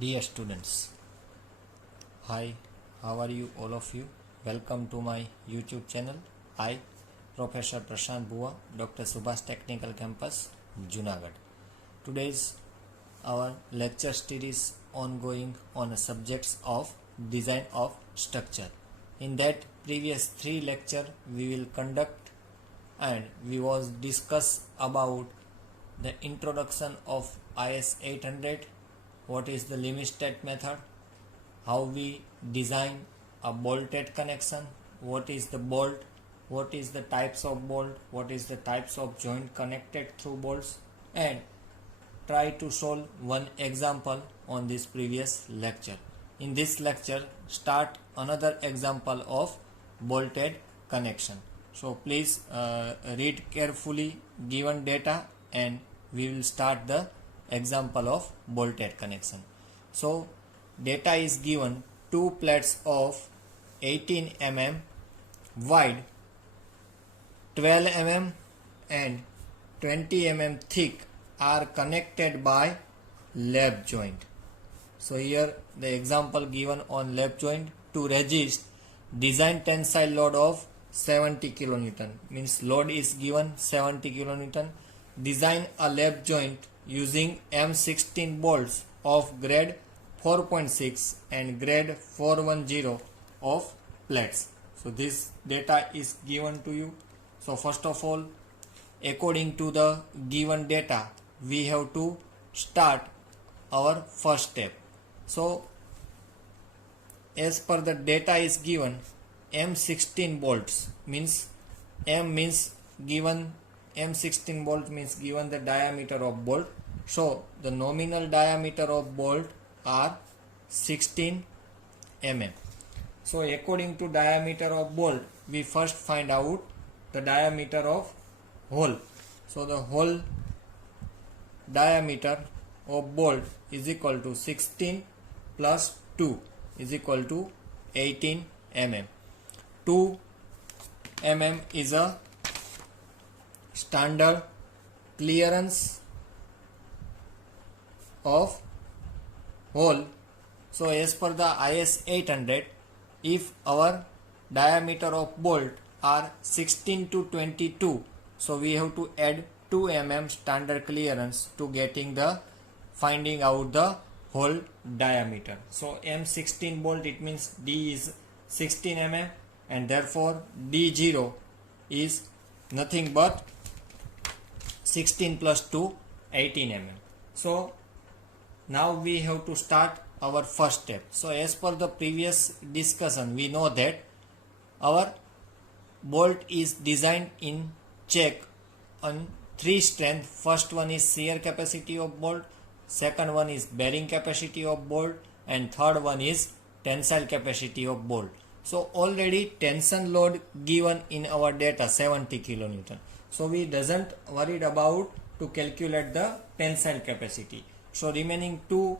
Dear students, hi, how are you all of you? Welcome to my YouTube channel. I, Professor Prashant Bua, Dr. Subhas Technical Campus, Junagadh. Today's our lecture series ongoing on the subjects of design of structure. In that previous 3 lecture we will conduct and we was discuss about the introduction of IS 800, what is the limit state method, how we design a bolted connection, what is the bolt, what is the types of bolt, what is the types of joint connected through bolts, and try to solve one example on this previous lecture. In this lecture, start another example of bolted connection. So please read carefully given data and we will start the example of bolted connection. So data is given 2 plates of 18 mm wide, 12 mm and 20 mm thick are connected by lap joint. So here the example given on lap joint to resist design tensile load of 70 kilonewton, means load is given 70 kilonewton. Design a lap joint using M16 bolts of grade 4.6 and grade 410 of plates. So this data is given to you. So first of all, according to the given data, we have to start our first step. So as per the data is given, M16 bolts means M means given, M16 bolt means given the diameter of bolt. So the nominal diameter of bolt are 16 mm. So according to diameter of bolt, we first find out the diameter of hole. So the hole diameter of bolt is equal to 16 plus 2 is equal to 18 mm. 2 mm is a standard clearance of hole. So as per the IS 800, if our diameter of bolt are 16 to 22, so we have to add 2 mm standard clearance to getting the finding out the hole diameter. So M16 bolt, it means D is 16 mm and therefore D0 is nothing but 16 plus 2 18 mm. So now we have to start our first step. So as per the previous discussion, we know that our bolt is designed in check on 3 strength. First one is shear capacity of bolt, second one is bearing capacity of bolt, and third one is tensile capacity of bolt. So already tension load given in our data 70 kilonewton. So we doesn't worried about to calculate the tensile capacity. So remaining 2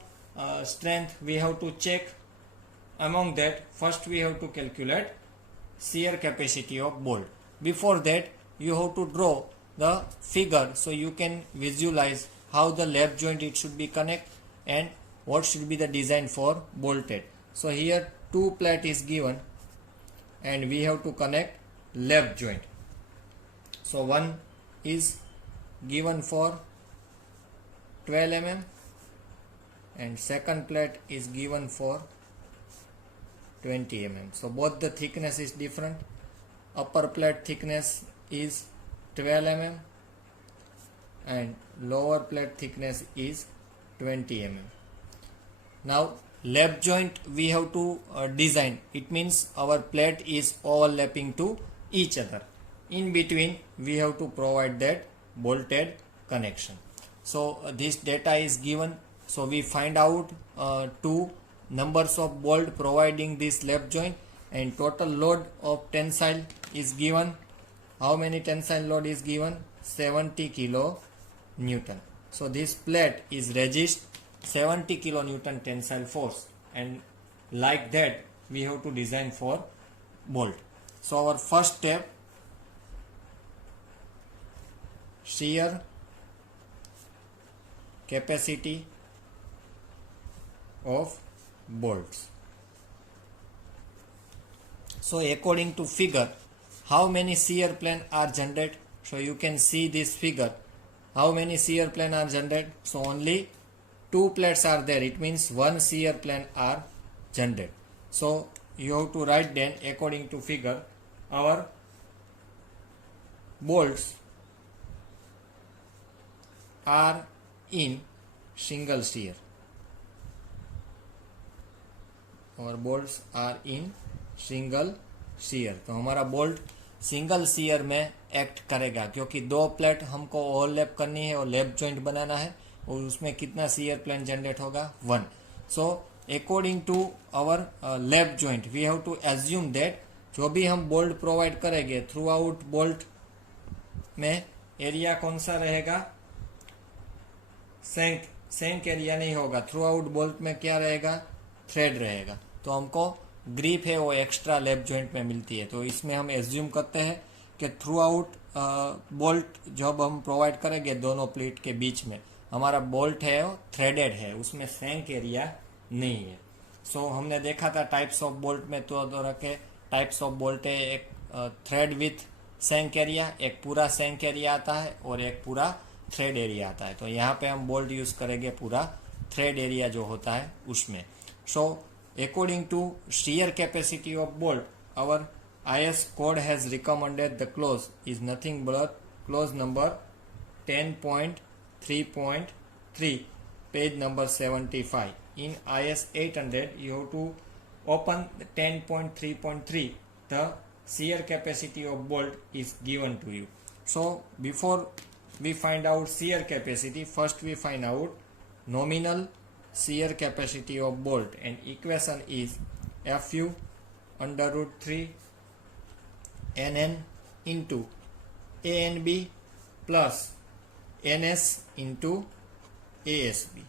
strength we have to check. Among that, first we have to calculate shear capacity of bolt. Before that, you have to draw the figure so you can visualize how the lap joint it should be connect and what should be the design for bolted. So here 2 plate is given and we have to connect lap joint. So one is given for 12 mm and second plate is given for 20 mm. So both the thickness is different. Upper plate thickness is 12 mm and lower plate thickness is 20 mm. Now lap joint we have to design. It means our plate is overlapping to each other. In between we have to provide that bolted connection. So this data is given. So we find out 2 numbers of bolt providing this lap joint and total load of tensile is given. How many tensile load is given? 70 kilo Newton. So this plate is resist 70 kilonewton tensile force, and like that we have to design for bolt. So our first step, shear capacity of bolts. So according to figure, how many shear plane are generated? So you can see this figure. How many shear plane are generated? So only 2 plates are there. It means 1 shear plane are generated. So you have to write then according to figure, our bolts are in single shear. Our bolts are in single shear. तो हमारा bolt single shear में act करेगा क्योंकि 2 plate हमको overlap करनी है और lap joint बनाना है और उसमें कितना shear प्लेन जनरेट होगा 1. So according to our lap joint we have to assume that जो भी हम बोल्ट प्रोवाइड करेंगे थ्रू आउट बोल्ट में एरिया कौन सा रहेगा, सेंक एरिया नहीं होगा. थ्रू आउट बोल्ट में क्या रहेगा, थ्रेड रहेगा. तो हमको ग्रिप है वो एक्स्ट्रा लैप जॉइंट में मिलती है. तो इसमें हम एज्यूम करते हैं कि थ्रू आउट बोल्ट जब हम प्रोवाइड करेंगे दोनों प्लेट के बीच में हमारा बोल्ट है वो थ्रेडेड है, उसमें सेंक एरिया नहीं है. सो हमने देखा था टाइप्स ऑफ बोल्ट में तो तरह के टाइप्स ऑफ बोल्ट है. एक थ्रेड विथ सेंक एरिया, एक पूरा सेंक एरिया आता है और एक पूरा थ्रेड एरिया आता है. तो यहाँ पे हम बोल्ट यूज करेंगे पूरा थ्रेड एरिया जो होता है उसमें. सो according to shear capacity of bolt, our IS code has recommended the clause is nothing but clause number 10.3.3, page number 75. In IS 800, you have to open 10.3.3. The shear capacity of bolt is given to you. So before we find out shear capacity, first we find out nominal shear capacity of bolt, and equation is Fu under root 3 Nn into ANB plus Ns into ASB.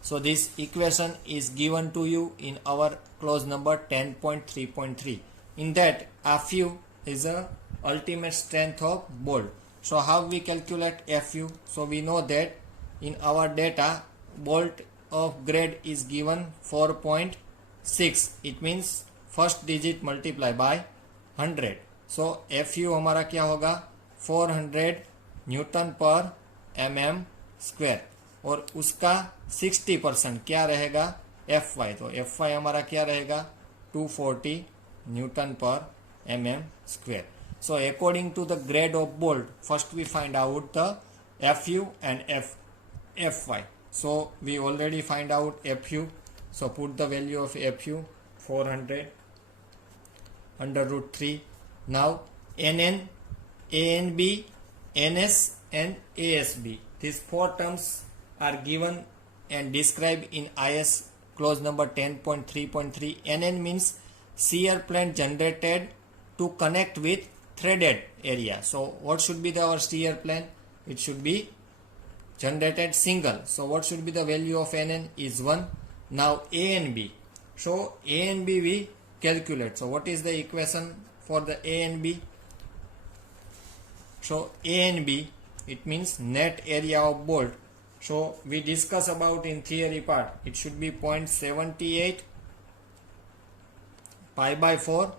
So this equation is given to you in our clause number 10.3.3. In that Fu is a ultimate strength of bolt. So how we calculate Fu? So we know that in our data bolt of grade is given 4.6. It means first digit multiply by 100. So Fu हमारा क्या होगा 400 Newton पर mm square और उसका 60% क्या रहेगा Fy. तो Fy हमारा क्या रहेगा 240 न्यूटन पर mm square. So according to the grade of bolt, first we find out the Fu and Fy. So we already find out Fu. So put the value of Fu 400 under root 3. Now Nn, ANB, Ns and ASB. These 4 terms are given and described in IS clause number 10.3.3. Nn means shear plane generated to connect with threaded area. So what should be our shear plane? It should be generated single. So what should be the value of Nn is 1. Now A and B. So A and B we calculate. So what is the equation for the A and B? So A and B, it means net area of bolt. So we discuss about in theory part. It should be 0.78 pi by 4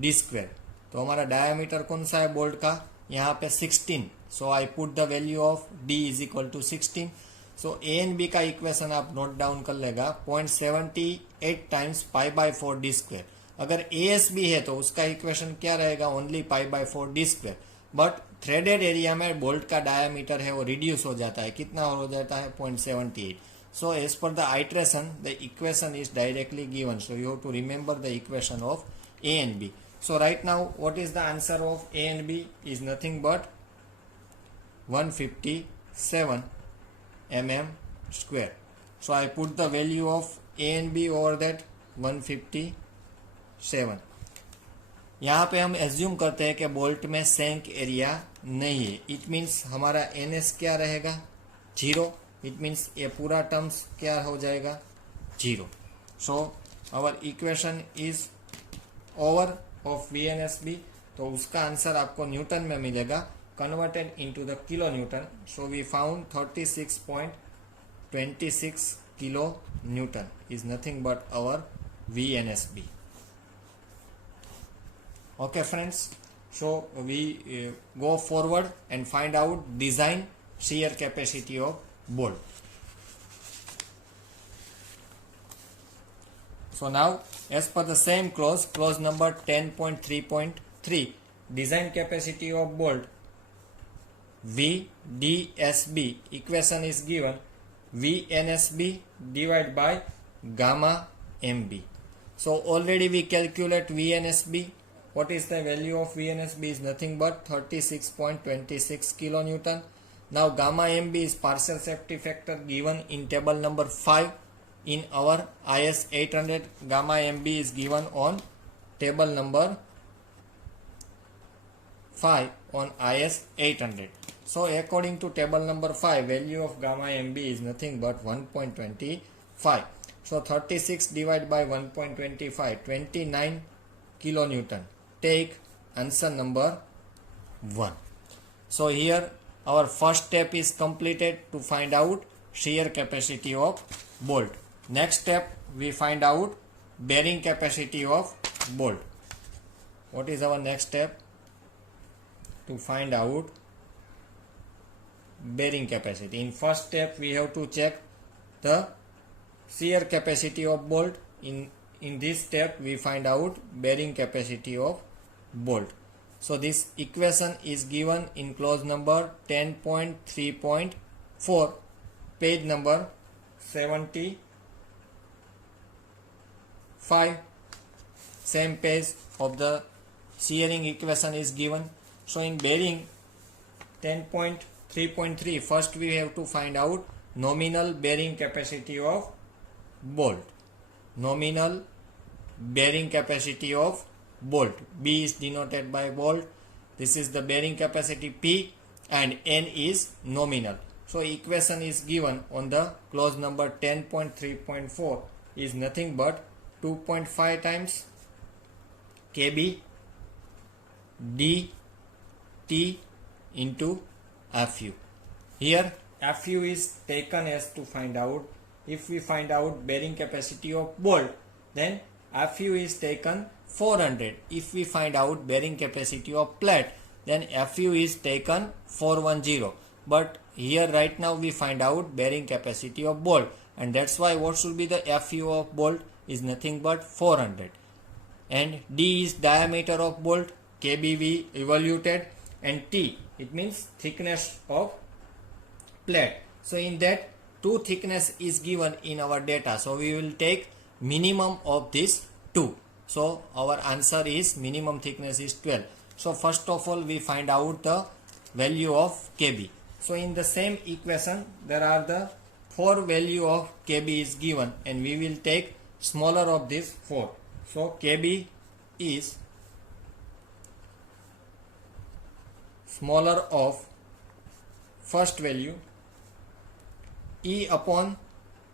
d square. तो हमारा diameter कौन सा है bolt का, यहाँ पे 16. So I put the value of d is equal to 16. So A and B का equation आप नोट डाउन कर लेगा 0.78 times pi by 4 D square. अगर ए एस बी है तो उसका इक्वेशन क्या रहेगा, only pi by 4 D square. But threaded area में बोल्ट का डायमीटर है वो रिड्यूस हो जाता है. कितना हो जाता है 0.78. So as per the iteration the equation is directly given. So you have to remember the equation of A and B. So right now what is the answer of A and B is nothing but 157 mm square. So I put the value of A and B over that 157. यहाँ पे हम assume करते हैं कि bolt में सेंक area नहीं है. इट मीन्स हमारा NS क्या रहेगा 0. इट मीन्स ये पूरा टर्म्स क्या हो जाएगा 0. So our equation is over of VNSB. तो उसका आंसर आपको न्यूटन में मिलेगा converted into the kilonewton. So we found 36.26 kilonewton is nothing but our VNSB. Okay friends, so we go forward and find out design shear capacity of bolt. So now, as per the same clause number 10.3.3, design capacity of bolt VDSB, equation is given VNSB divided by gamma MB. So already we calculate VNSB. What is the value of VNSB? Is nothing but 36.26 kilonewton. Now gamma MB is partial safety factor given in table number 5 in our IS 800. Gamma MB is given on table number 5 on IS 800. So according to table number 5, value of gamma MB is nothing but 1.25. So 36 divided by 1.25, 29 kilonewton. Take answer number 1. So here our first step is completed to find out shear capacity of bolt. Next step, we find out bearing capacity of bolt. What is our next step? To find out bearing capacity. In first step, we have to check the shear capacity of bolt. In this step, we find out bearing capacity of bolt. So this equation is given in clause number 10.3.4, page number 75. Same page of the shearing equation is given. So in bearing 10.3.3, first we have to find out nominal bearing capacity of bolt. Nominal bearing capacity of bolt. B is denoted by bolt. This is the bearing capacity P and N is nominal. So equation is given on the clause number 10.3.4 is nothing but 2.5 times KB dt into Fu. Here Fu is taken as to find out. If we find out bearing capacity of bolt, then Fu is taken 400. If we find out bearing capacity of plate, then Fu is taken 410. But here right now we find out bearing capacity of bolt, and that's why what should be the Fu of bolt is nothing but 400. And D is diameter of bolt, KB we evaluated, and T, it means thickness of plate. So in that, 2 thickness is given in our data. So we will take minimum of this 2. So our answer is minimum thickness is 12. So first of all we find out the value of KB. So in the same equation there are the 4 value of KB is given, and we will take smaller of this 4. So KB is smaller of first value E upon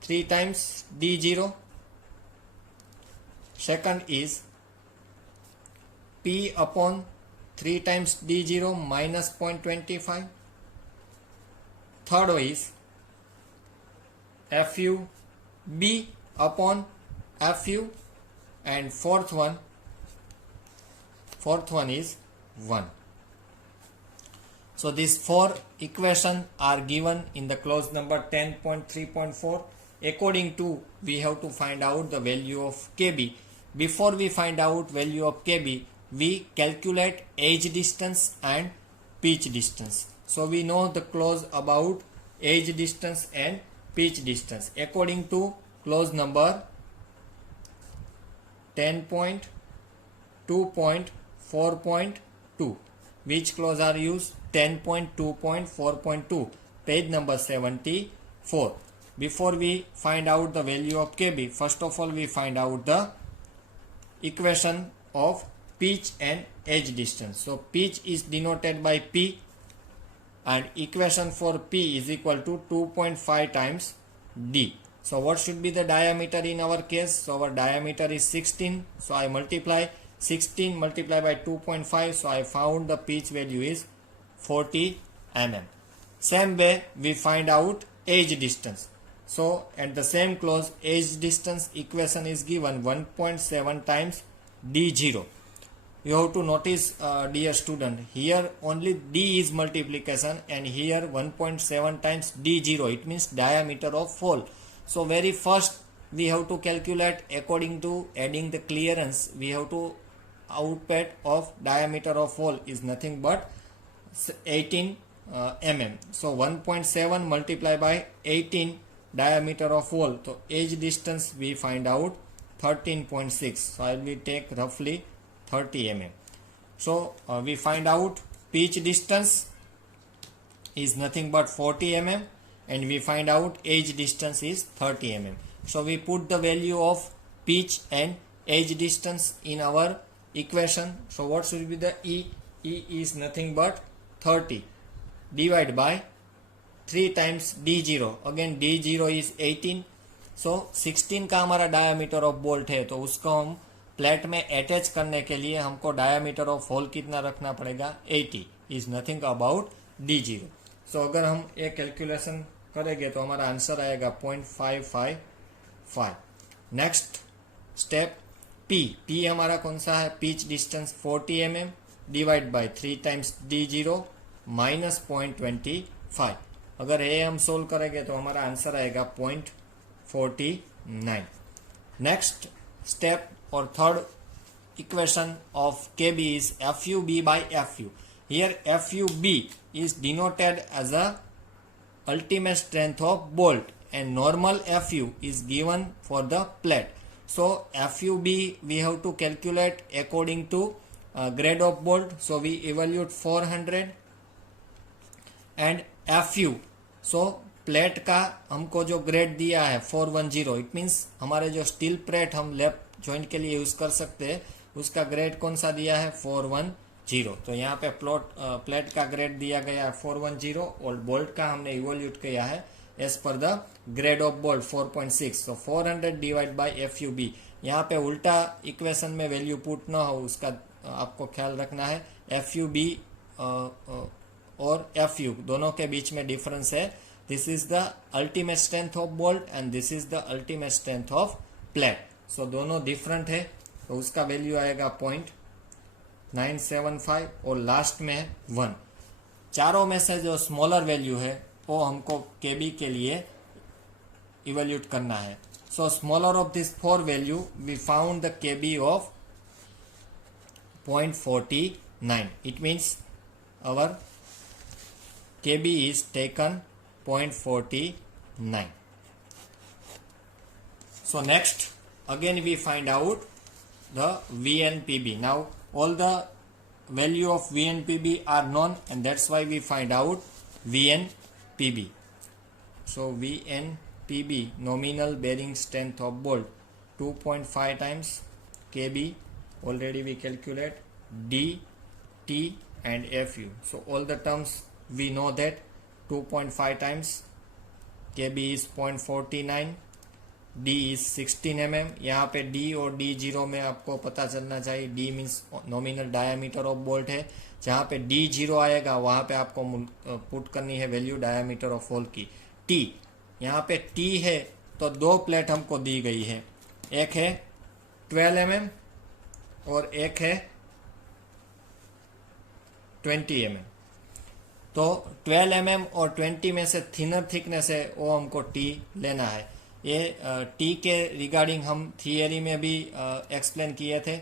3 times D0. Second is P upon 3 times D0 minus 0.25. Third is Fu B upon Fu, and fourth one is 1. So these 4 equations are given in the clause number 10.3.4. According to, we have to find out the value of KB. Before we find out value of KB, we calculate edge distance and pitch distance. So we know the clause about edge distance and pitch distance. According to clause number 10.2.4.2. Which clause are used? 10.2.4.2, page number 74. Before we find out the value of KB, first of all we find out the equation of pitch and edge distance. So pitch is denoted by P, and equation for P is equal to 2.5 times D. So what should be the diameter in our case? So our diameter is 16. So I multiply 16 multiplied by 2.5. So I found the pitch value is 40 mm. Same way we find out edge distance. So at the same clause, edge distance equation is given 1.7 times d0. You have to notice, dear student, here only d is multiplication and here 1.7 times d0, it means diameter of hole. So very first we have to calculate according to adding the clearance. We have to output of diameter of hole is nothing but 18 mm. So 1.7 multiplied by 18 diameter of hole, so edge distance we find out 13.6. so I will take roughly 30 mm. So we find out pitch distance is nothing but 40 mm and we find out edge distance is 30 mm. So we put the value of pitch and edge distance in our equation. So what should be the E? E is nothing but 30 divided by 3 times d0. Again d0 is 18. सो 16 का हमारा diameter of bolt है, तो उसको हम plate में attach करने के लिए हमको डायामीटर ऑफ होल कितना रखना पड़ेगा? 80 इज नथिंग अबाउट d0. सो अगर हम ये कैलकुलेशन करेंगे तो हमारा आंसर आएगा 0.555. Next step P. P हमारा कौन सा है? Pitch distance 40 mm divide by 3 times d0 minus 0.25. अगर ये हम सोल्व करेंगे तो हमारा आंसर आएगा 0.49. नेक्स्ट स्टेप और third equation of KB is FUB by FU. Here FUB is denoted as a ultimate strength of bolt and normal FU is given for the plate. So FUB we have to calculate according to grade of bolt. So we evaluate 400 and FU. So plate का हमको जो grade दिया है 410, it means हमारे जो steel plate हम left joint के लिए यूज कर सकते हैं उसका ग्रेड कौन सा दिया है? 410. तो यहाँ पे प्लेट का ग्रेड दिया गया है 410 और बोल्ट का हमने इवोल्यूट किया है as per the grade of bolt 4.6. तो 400 डिवाइड बाय FUB. यहाँ पे उल्टा इक्वेशन में वैल्यू पुट ना हो उसका आपको ख्याल रखना है. FUB और FU दोनों के बीच में डिफरेंस है. This is the ultimate strength of bolt and this is the ultimate strength of plate. So दोनों डिफरेंट है तो उसका वैल्यू आएगा 0.975 और लास्ट में है 1. चारों में से जो स्मॉलर वैल्यू है वो हमको KB के लिए इवेल्यूट करना है. So smaller of this 4 value we found the KB of 0.49. It means our KB is taken 0.49. So next again we find out the VNPB. Now all the value of VNPB are known and that's why we find out VNPB. So VNPB nominal bearing strength of bolt 2.5 times KB. Already we calculate D, T and FU. So all the terms we know that 2.5 times KB is 0.49, D is 16 mm. यहाँ पे D और D0 में आपको पता चलना चाहिए. D means nominal diameter of bolt है. जहाँ पे D0 आएगा वहाँ पे आपको पुट करनी है वैल्यू डायामीटर ऑफ होल की. T यहाँ पे T है तो 2 प्लेट हमको दी गई है. एक है 12 mm और एक है 20 mm. तो 12 mm और 20 में से थिनर थिकनेस है वो हमको T लेना है. ये T के रिगार्डिंग हम थियरी में भी एक्सप्लेन किए थे.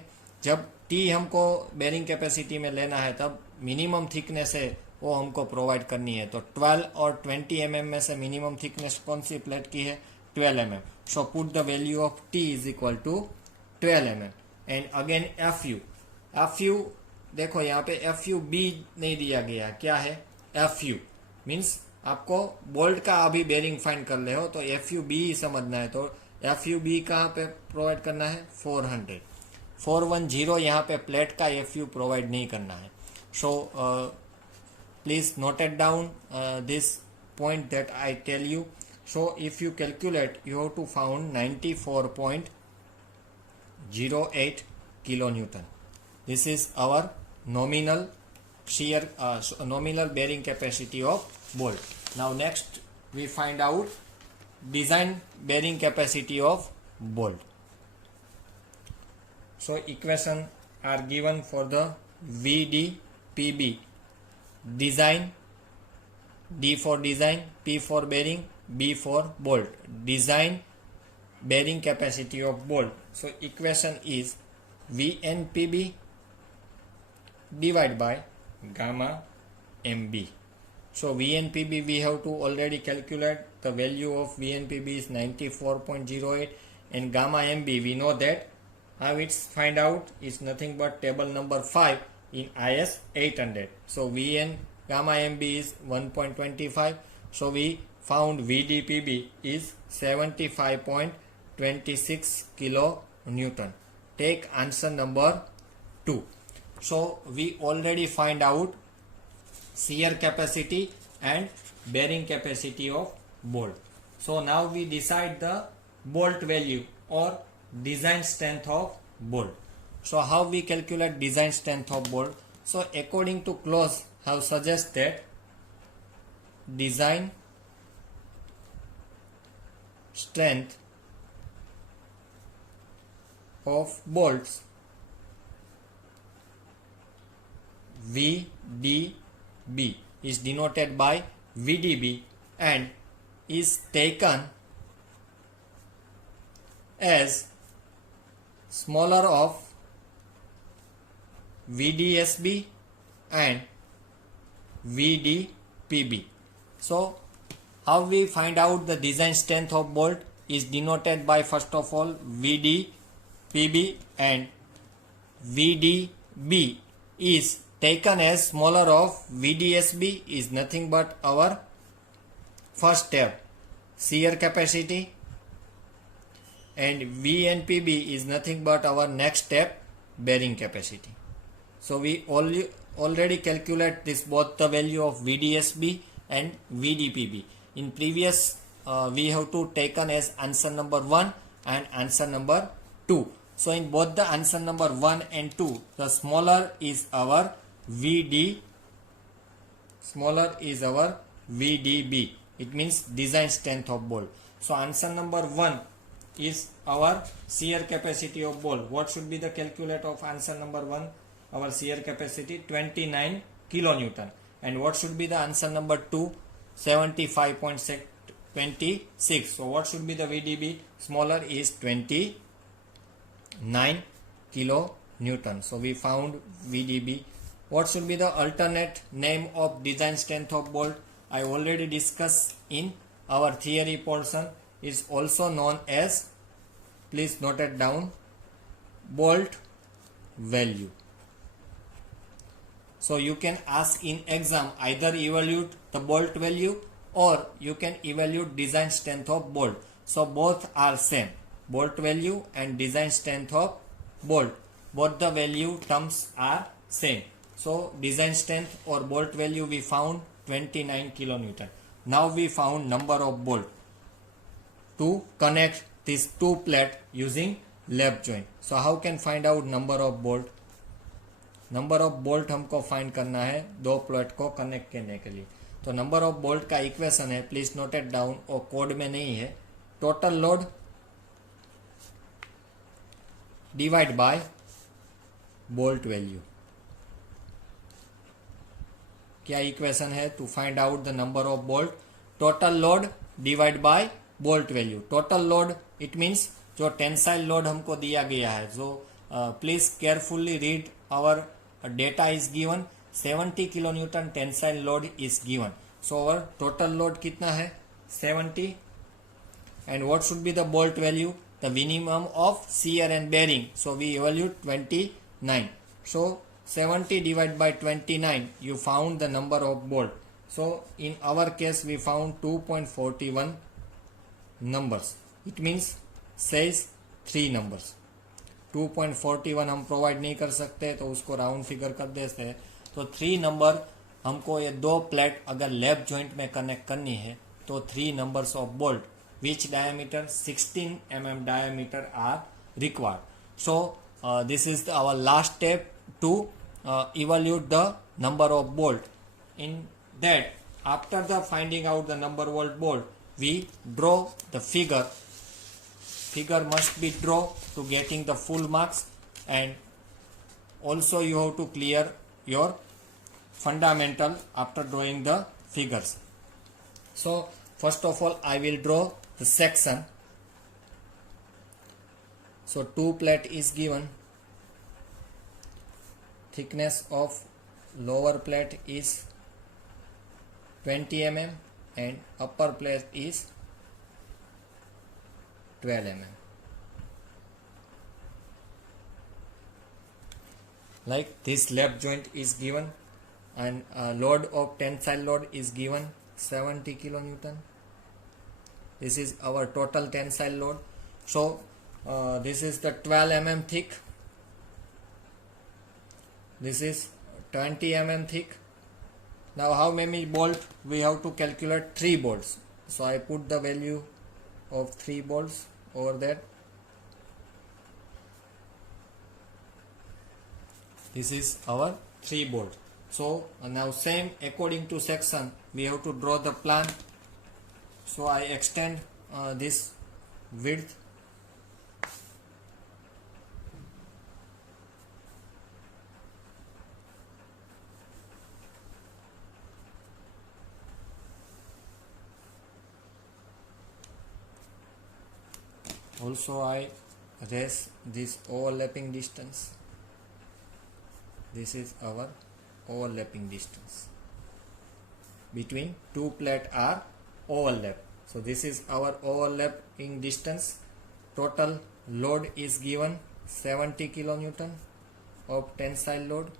जब T हमको बेरिंग कैपेसिटी में लेना है तब मिनिमम थिकनेस है वो हमको प्रोवाइड करनी है. तो 12 और 20 mm में से मिनिमम थिकनेस कौन सी प्लेट की है? 12 mm. So put the value of T is equal to 12 mm. And again FU देखो यहाँ पे FUB नहीं दिया गया. क्या है? FU मीन्स आपको बोल्ट का अभी बेरिंग फाइंड कर ले हो तो FUB ही समझना है. तो FUB कहाँ पे प्रोवाइड करना है? 400. 410 यहाँ पे प्लेट का FU प्रोवाइड नहीं करना है. So please noted down this point that I tell you. So if you calculate you have to found 94.08 kilonewton. This is our nominal shear nominal bearing capacity of bolt. Now next we find out design bearing capacity of bolt. So equation are given for the VDPB. Design, D for design, P for bearing, B for bolt. Design bearing capacity of bolt. So equation is VNPB divided by gamma MB. So VNPB we have to already calculate. The value of VNPB is 94.08 and gamma MB we know that. How it's find out is nothing but table number 5 in IS 800. So VN gamma MB is 1.25. So we found VDPB is 75.26 kilo Newton. Take answer number 2. So we already find out shear capacity and bearing capacity of bolt. So now we decide the bolt value or design strength of bolt. So how we calculate design strength of bolt? So according to clause have suggest that design strength of bolts VDB is denoted by VDB and is taken as smaller of VDSB and VDPB. So how we find out the design strength of bolt is denoted by first of all VDPB and VDB is taken as smaller of VDSB is nothing but our first step shear capacity and VNPB is nothing but our next step bearing capacity. So we already calculate this both the value of VDSB and VDPB. In previous we have to taken as answer number 1 and answer number 2. So in both the answer number 1 and 2 the smaller is our VDB. It means design strength of bolt. So answer number 1 is our shear capacity of bolt. What should be the calculate of answer number 1? Our shear capacity 29 kilonewton. And what should be the answer number 2? 75.26. So what should be the VDB? Smaller is 29 kilonewton. So we found VDB. What should be the alternate name of design strength of bolt? I already discussed in our theory portion. Is also known as, please note it down, bolt value. So you can ask in exam either evaluate the bolt value or you can evaluate design strength of bolt. So both are same, bolt value and design strength of bolt. Both the value terms are same. So design strength or bolt value we found 29 kilonewton. Now we found number of bolt to connect these two plate using lap joint. So how can find out number of bolt? Number of bolt हमको find करना है दो plate को connect करने के लिए. तो number of bolt का इक्वेशन है, प्लीज नोट इट डाउन, और कोड में नहीं है. Total load divide by bolt value. क्या इक्वेशन है to find out the number of bolt? Total load divide by bolt value. Total load it means जो tensile load हमको दिया गया है, जो please carefully read our data is given 70 kilonewton tensile load is given. So our total load कितना है? 70. And what should be the bolt value? The minimum of shear and bearing. So we evaluate 29. So 70 divided by 29, you found the number of bolt. So in our case we found 2.41 numbers. It means says 3 numbers. 2.41 हम provide नहीं कर सकते तो उसको round figure कर देते हैं. तो 3 नंबर हमको ये दो प्लेट अगर लैप जॉइंट में कनेक्ट करनी है तो 3 numbers of bolt which diameter 16 mm diameter are required. So this is our last step to evaluate the number of bolt. In that, after the finding out the number of bolt, we draw the figure. Figure must be drawn to getting the full marks, and also you have to clear your fundamental after drawing the figures. So first of all I will draw the section. So 2 plate is given. Thickness of lower plate is 20 mm and upper plate is 12 mm. Like this lap joint is given, and load of tensile load is given 70 kilonewton. This is our total tensile load. So this is the 12 mm thick, this is 20 mm thick. Now how many bolts? We have to calculate 3 bolts. So I put the value of 3 bolts over there. This is our 3 bolt. So now same according to section we have to draw the plan. So I extend this width. Also I raise this overlapping distance. This is our overlapping distance. Between 2 plates are overlap. So this is our overlapping distance. Total load is given 70 kilonewton of tensile load.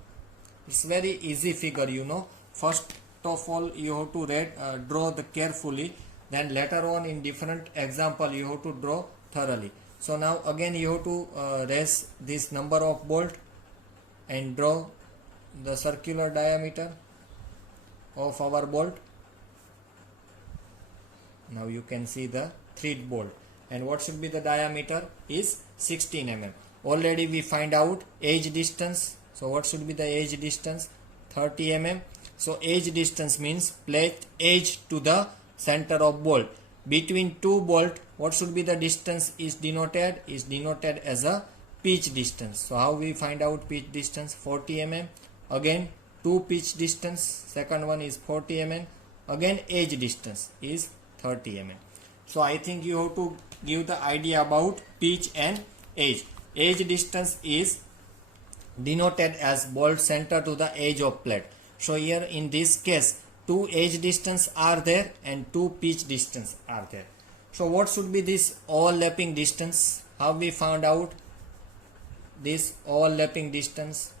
It's very easy figure, you know. First of all you have to draw the carefully, then later on in different example you have to draw thoroughly. So now again you have to raise this number of bolt and draw the circular diameter of our bolt. Now you can see the thread bolt, and what should be the diameter is 16 mm. Already we find out edge distance. So what should be the edge distance? 30 mm. So edge distance means plate edge to the center of bolt. Between 2 bolt, what should be the distance is denoted as a pitch distance. So how we find out pitch distance? 40 mm. Again 2 pitch distance, second one is 40 mm. Again edge distance is 30 mm. So I think you have to give the idea about pitch and edge. Edge distance is denoted as bolt center to the edge of plate. So here in this case 2 edge distance are there and 2 pitch distance are there. So what should be this overlapping distance? How we found out this overlapping distance?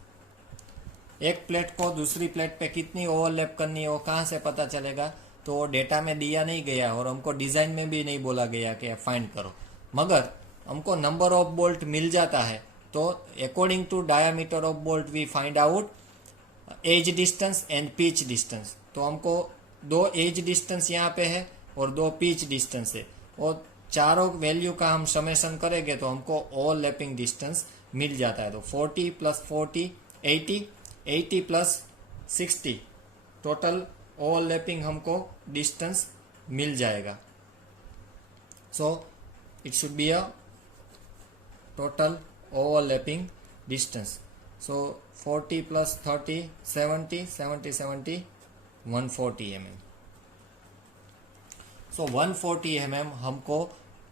एक plate को दूसरी plate पे कितनी overlap करनी है वो कहाँ से पता चलेगा? तो डेटा में दिया नहीं गया और हमको डिजाइन में भी नहीं बोला गया कि फाइंड करो, मगर हमको नंबर ऑफ बोल्ट मिल जाता है. तो according to diameter of bolt we find out edge distance and pitch distance. तो हमको 2 एज डिस्टेंस यहाँ पे है और 2 पिच डिस्टेंस है, और चारों वैल्यू का हम समेशन करेंगे तो हमको ओवरलैपिंग डिस्टेंस मिल जाता है. तो 40 + 40 80, 80 + 60 टोटल ओवरलैपिंग हमको डिस्टेंस मिल जाएगा. So it should be a total overlapping distance. So 40 + 30 70, 70 70 140 mm. So 140 mm हमको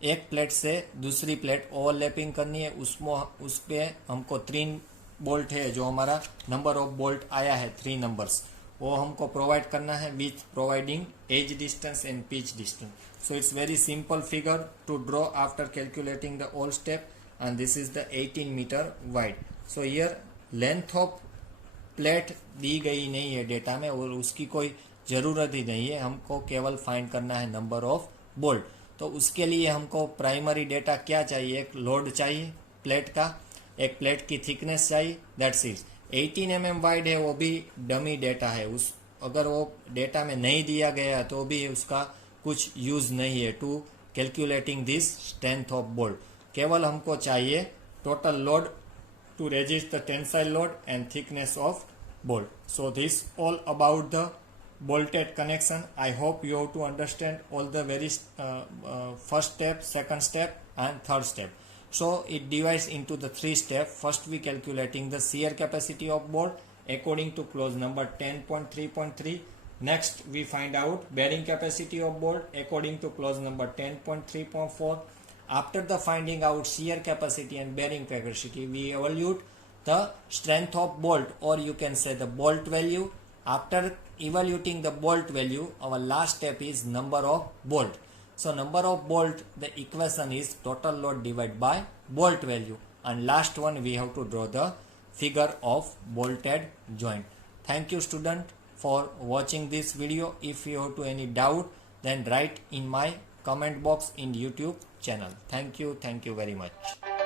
एक प्लेट से दूसरी प्लेट ओवरलैपिंग करनी है. उस पे हमको 3 बोल्ट है, जो हमारा नंबर ऑफ बोल्ट आया है 3 नंबर्स, वो हमको प्रोवाइड करना है with providing edge distance and pitch distance. So it's very simple figure to draw after calculating the all step, and this is the 18 metre wide. So here length of plate दी गई नहीं है data में और उसकी कोई ज़रूरत ही नहीं है, हमको केवल फाइंड करना है नंबर ऑफ बोल्ट. तो उसके लिए हमको प्राइमरी डेटा क्या चाहिए? एक लोड चाहिए प्लेट का, एक प्लेट की थिकनेस चाहिए, दैट्स इज 18 mm वाइड है, वो भी डमी डेटा है. उस अगर वो डेटा में नहीं दिया गया तो भी उसका कुछ यूज नहीं है to calculating this strength of bolt. केवल हमको चाहिए total load to resist the tensile load and thickness of bolt. So this all about the bolted connection. I hope you have to understand all the very first step, second step and third step. So it divides into the three steps. First we calculating the shear capacity of bolt according to clause number 10.3.3. Next we find out bearing capacity of bolt according to clause number 10.3.4. After the finding out shear capacity and bearing capacity, we evaluate the strength of bolt, or you can say the bolt value. After evaluating the bolt value, our last step is number of bolt. So number of bolt, the equation is total load divided by bolt value, and last one we have to draw the figure of bolted joint. Thank you student for watching this video. If you have to any doubt, then write in my comment box in YouTube channel. Thank you very much.